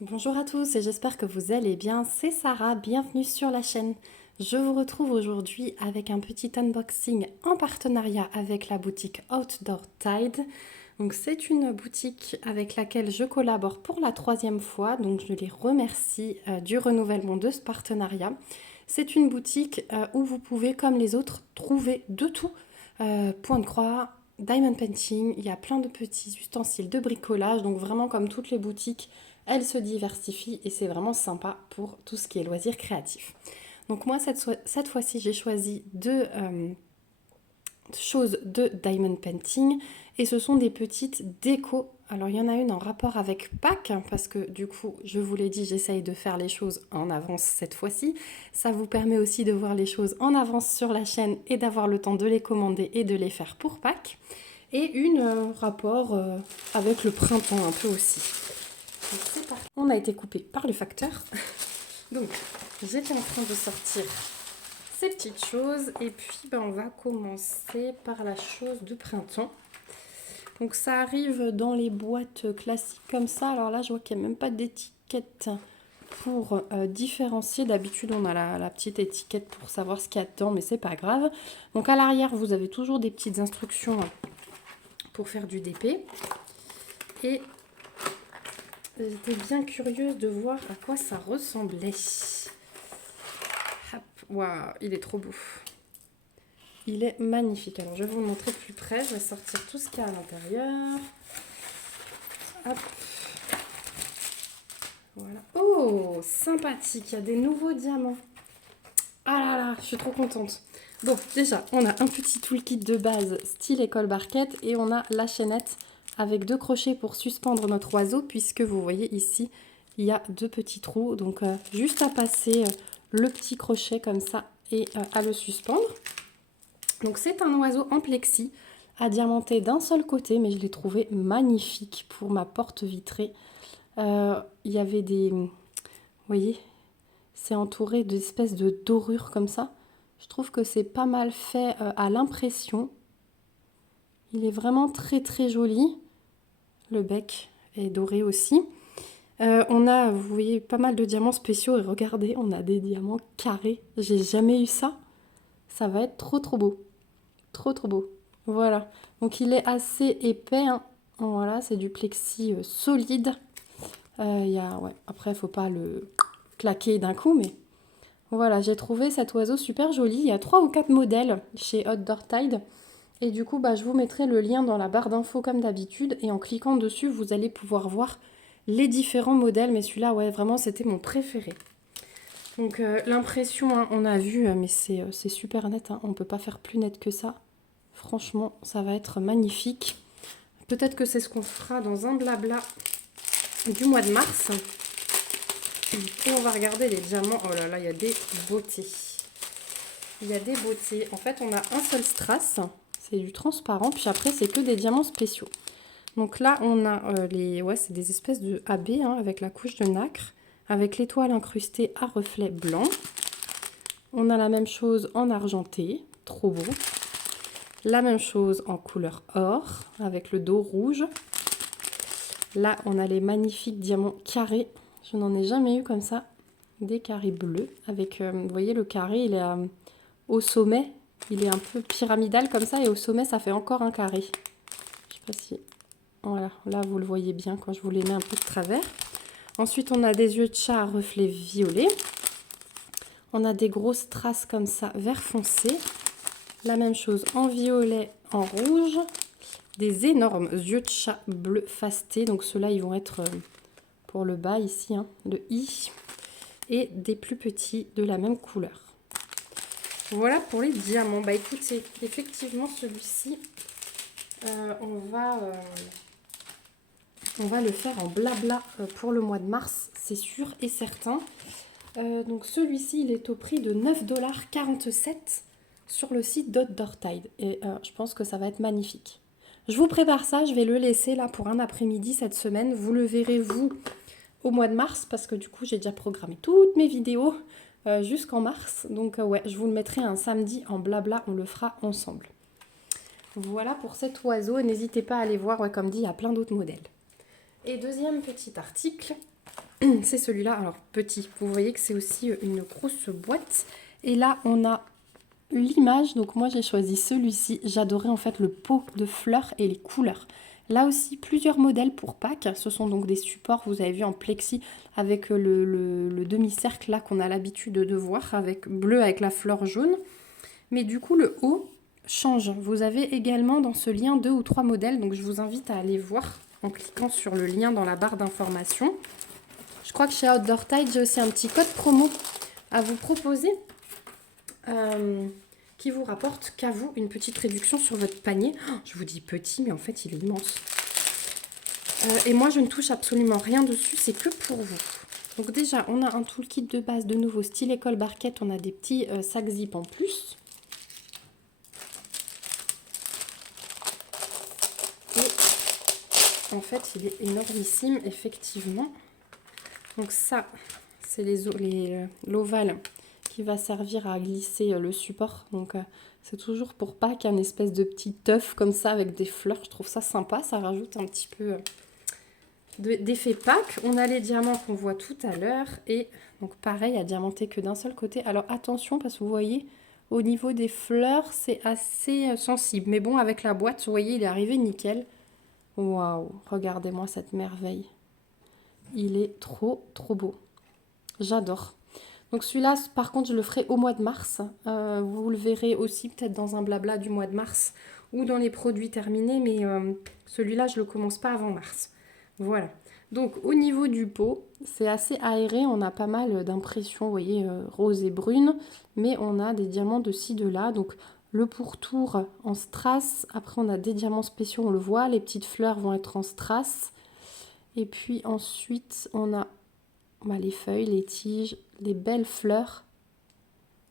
Bonjour à tous et j'espère que vous allez bien, c'est Sarah, bienvenue sur la chaîne. Je vous retrouve aujourd'hui avec un petit unboxing en partenariat avec la boutique Outdoor Tide. Donc c'est une boutique avec laquelle je collabore pour la troisième fois, donc je les remercie du renouvellement de ce partenariat. C'est une boutique où vous pouvez, comme les autres, trouver de tout. Point de croix, diamond painting, il y a plein de petits ustensiles de bricolage, donc vraiment comme toutes les boutiques, elle se diversifie et c'est vraiment sympa pour tout ce qui est loisirs créatifs. Donc moi, cette fois-ci, j'ai choisi deux choses de diamond painting et ce sont des petites décos. Alors il y en a une en rapport avec Pâques parce que du coup, je vous l'ai dit, j'essaye de faire les choses en avance cette fois-ci. Ça vous permet aussi de voir les choses en avance sur la chaîne et d'avoir le temps de les commander et de les faire pour Pâques. Et une rapport avec le printemps un peu aussi. Donc c'est parti. On a été coupé par le facteur. Donc j'étais en train de sortir ces petites choses et puis on va commencer par la chose du printemps. Donc ça arrive dans les boîtes classiques comme ça. Alors là je vois qu'il n'y a même pas d'étiquette pour différencier. D'habitude on a la petite étiquette pour savoir ce qu'il y a dedans, mais c'est pas grave. Donc à l'arrière vous avez toujours des petites instructions pour faire du DP. Et j'étais bien curieuse de voir à quoi ça ressemblait. Waouh, il est trop beau. Il est magnifique. Alors, je vais vous le montrer de plus près. Je vais sortir tout ce qu'il y a à l'intérieur. Hop. Voilà. Oh, sympathique. Il y a des nouveaux diamants. Ah là là, je suis trop contente. Bon, déjà, on a un petit toolkit de base style école barquette et on a la chaînette avec 2 crochets pour suspendre notre oiseau puisque vous voyez ici, il y a 2 petits trous. Donc, juste à passer le petit crochet comme ça et à le suspendre. Donc, c'est un oiseau en plexi à diamanter d'un seul côté, mais je l'ai trouvé magnifique pour ma porte vitrée. Il y avait des... Vous voyez, c'est entouré d'espèces de dorures comme ça. Je trouve que c'est pas mal fait à l'impression. Il est vraiment très très joli. Le bec est doré aussi. On a, vous voyez, pas mal de diamants spéciaux. Et regardez, on a des diamants carrés. J'ai jamais eu ça. Ça va être trop trop beau. Trop trop beau. Voilà. Donc il est assez épais. Hein. Voilà, c'est du plexi solide. Ouais. Après, il ne faut pas le claquer d'un coup, mais... Voilà, j'ai trouvé cet oiseau super joli. Il y a 3 ou 4 modèles chez Outdoor Tide. Et du coup, je vous mettrai le lien dans la barre d'infos comme d'habitude. Et en cliquant dessus, vous allez pouvoir voir les différents modèles. Mais celui-là, ouais, vraiment, c'était mon préféré. Donc l'impression, hein, on a vu, mais c'est super net. Hein. On ne peut pas faire plus net que ça. Franchement, ça va être magnifique. Peut-être que c'est ce qu'on fera dans un blabla du mois de mars. Et on va regarder les diamants. Oh là là, il y a des beautés. Il y a des beautés. En fait, on a un seul strass. C'est du transparent. Puis après, c'est que des diamants spéciaux. Donc là, on a Ouais, c'est des espèces de AB hein, avec la couche de nacre. Avec l'étoile incrustée à reflet blanc. On a la même chose en argenté. Trop beau. La même chose en couleur or. Avec le dos rouge. Là, on a les magnifiques diamants carrés. Je n'en ai jamais eu comme ça. Des carrés bleus. Avec, vous voyez, le carré, il est au sommet. Il est un peu pyramidal comme ça. Et au sommet, ça fait encore un carré. Je sais pas si... Voilà, là, vous le voyez bien quand je vous les mets un peu de travers. Ensuite, on a des yeux de chat à reflet violet. On a des grosses traces comme ça, vert foncé. La même chose en violet, en rouge. Des énormes yeux de chat bleu fasté. Donc ceux-là, ils vont être pour le bas ici, hein, le i. Et des plus petits de la même couleur. Voilà pour les diamants. Bah écoutez, effectivement, celui-ci, on va le faire en blabla pour le mois de mars, c'est sûr et certain. Donc celui-ci, il est au prix de 9,47 $ sur le site d'Outdoor Tide. Et je pense que ça va être magnifique. Je vous prépare ça, je vais le laisser là pour un après-midi cette semaine. Vous le verrez, vous, au mois de mars, parce que du coup, j'ai déjà programmé toutes mes vidéos jusqu'en mars. Donc ouais, je vous le mettrai un samedi en blabla, on le fera ensemble. Voilà pour cet oiseau, et n'hésitez pas à aller voir, ouais, comme dit, il y a plein d'autres modèles. Et deuxième petit article, c'est celui-là. Alors, petit, vous voyez que c'est aussi une grosse boîte. Et là, on a l'image. Donc, moi, j'ai choisi celui-ci. J'adorais en fait le pot de fleurs et les couleurs. Là aussi, plusieurs modèles pour Pâques. Ce sont donc des supports, vous avez vu, en plexi avec le demi-cercle là qu'on a l'habitude de voir, avec bleu avec la fleur jaune. Mais du coup, le haut change. Vous avez également dans ce lien 2 ou 3 modèles. Donc, je vous invite à aller voir en cliquant sur le lien dans la barre d'information. Je crois que chez Outdoor Tide, j'ai aussi un petit code promo à vous proposer qui vous rapporte qu'à vous une petite réduction sur votre panier. Oh, je vous dis petit, mais en fait, il est immense. Et moi, je ne touche absolument rien dessus, c'est que pour vous. Donc déjà, on a un toolkit de base de nouveau style école barquette. On a des petits sacs zip en plus. Et en fait, il est énormissime, effectivement. Donc ça, c'est l'ovale qui va servir à glisser le support. Donc c'est toujours pour Pâques, un espèce de petit œuf comme ça avec des fleurs. Je trouve ça sympa, ça rajoute un petit peu d'effet Pâques. On a les diamants qu'on voit tout à l'heure. Et donc pareil, à diamanter que d'un seul côté. Alors attention, parce que vous voyez, au niveau des fleurs, c'est assez sensible. Mais bon, avec la boîte, vous voyez, il est arrivé nickel. Waouh, regardez-moi cette merveille. Il est trop, trop beau. J'adore. Donc celui-là, par contre, je le ferai au mois de mars. Vous le verrez aussi peut-être dans un blabla du mois de mars ou dans les produits terminés. Mais celui-là, je ne le commence pas avant mars. Voilà. Donc au niveau du pot, c'est assez aéré. On a pas mal d'impressions, vous voyez, rose et brune. Mais on a des diamants de ci, de là. Donc le pourtour en strass. Après, on a des diamants spéciaux, on le voit. Les petites fleurs vont être en strass. Et puis ensuite, on a les feuilles, les tiges, les belles fleurs.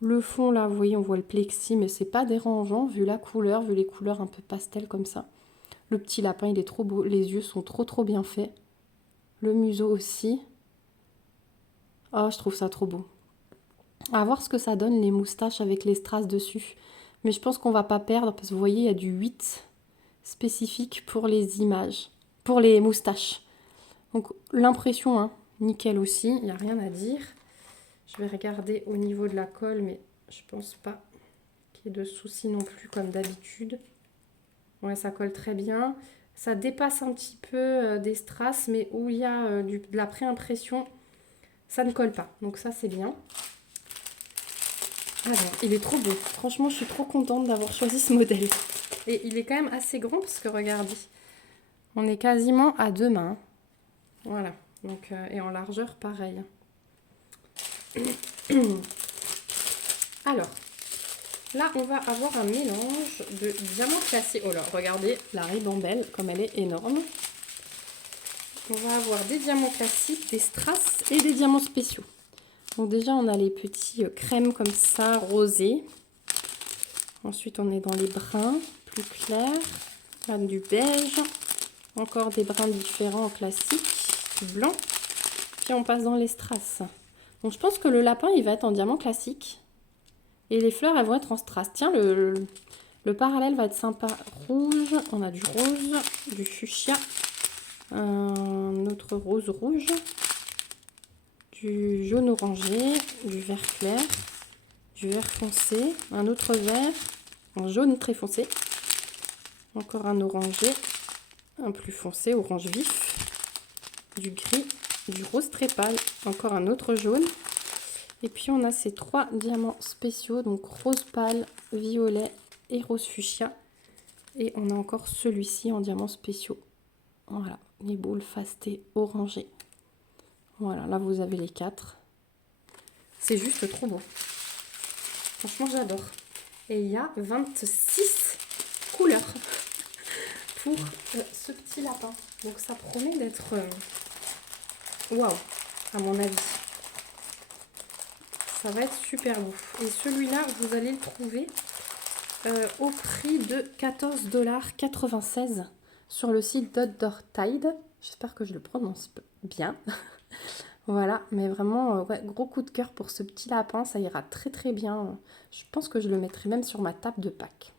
Le fond, là, vous voyez, on voit le plexi, mais c'est pas dérangeant, vu la couleur, vu les couleurs un peu pastel comme ça. Le petit lapin, il est trop beau. Les yeux sont trop, trop bien faits. Le museau aussi. Oh, je trouve ça trop beau. À voir ce que ça donne, les moustaches avec les strass dessus. Mais je pense qu'on va pas perdre, parce que vous voyez, il y a du 8 spécifique pour les images, pour les moustaches. Donc, l'impression, hein, nickel aussi, il n'y a rien à dire. Je vais regarder au niveau de la colle, mais je pense pas qu'il y ait de soucis non plus comme d'habitude. Ouais, ça colle très bien. Ça dépasse un petit peu des strass, mais où il y a de la pré-impression, ça ne colle pas. Donc ça, c'est bien. Alors, il est trop beau. Franchement, je suis trop contente d'avoir choisi ce modèle. Et il est quand même assez grand parce que regardez, on est quasiment à 2 mains. Voilà. Donc, et en largeur, pareil. Alors, là, on va avoir un mélange de diamants classés. Oh là, regardez la ribambelle, comme elle est énorme. On va avoir des diamants classiques, des strass et des diamants spéciaux. Donc déjà, on a les petits crèmes comme ça, rosés. Ensuite, on est dans les bruns plus clairs. Là, du beige. Encore des bruns différents en classique, du blanc. Puis on passe dans les strass. Donc je pense que le lapin, il va être en diamant classique. Et les fleurs, elles vont être en strass. Tiens, le parallèle va être sympa. Rouge, on a du rose, du fuchsia, un autre rose rouge, du jaune orangé, du vert clair, du vert foncé, un autre vert, un jaune très foncé, encore un orangé, un plus foncé, orange vif, du gris, du rose très pâle, encore un autre jaune. Et puis on a ces 3 diamants spéciaux, donc rose pâle, violet et rose fuchsia. Et on a encore celui-ci en diamants spéciaux. Voilà, les boules fastées orangées. Voilà, là vous avez les 4. C'est juste trop beau. Franchement, j'adore. Et il y a 26 couleurs pour ce petit lapin. Donc ça promet d'être waouh, à mon avis. Ça va être super beau. Et celui-là, vous allez le trouver au prix de 14,96 $ sur le site d'Outdoor Tide. J'espère que je le prononce bien. Voilà, mais vraiment, ouais, gros coup de cœur pour ce petit lapin. Ça ira très très bien. Je pense que je le mettrai même sur ma table de Pâques.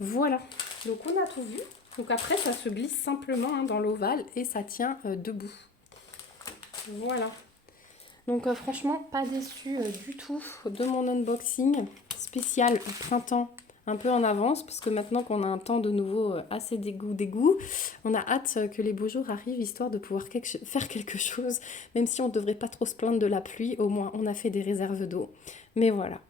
Voilà, donc on a tout vu. Donc après, ça se glisse simplement dans l'ovale et ça tient debout. Voilà. Donc franchement, pas déçue du tout de mon unboxing spécial printemps un peu en avance parce que maintenant qu'on a un temps de nouveau assez dégoût, on a hâte que les beaux jours arrivent histoire de pouvoir faire quelque chose, même si on ne devrait pas trop se plaindre de la pluie, au moins on a fait des réserves d'eau. Mais voilà.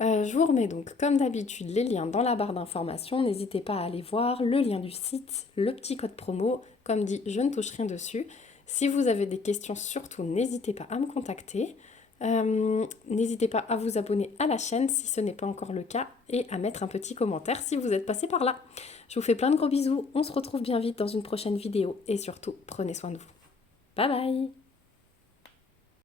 Je vous remets donc comme d'habitude les liens dans la barre d'information, n'hésitez pas à aller voir le lien du site, le petit code promo, comme dit je ne touche rien dessus. Si vous avez des questions surtout n'hésitez pas à me contacter. N'hésitez pas à vous abonner à la chaîne si ce n'est pas encore le cas et à mettre un petit commentaire si vous êtes passé par là. Je vous fais plein de gros bisous, on se retrouve bien vite dans une prochaine vidéo et surtout prenez soin de vous. Bye bye.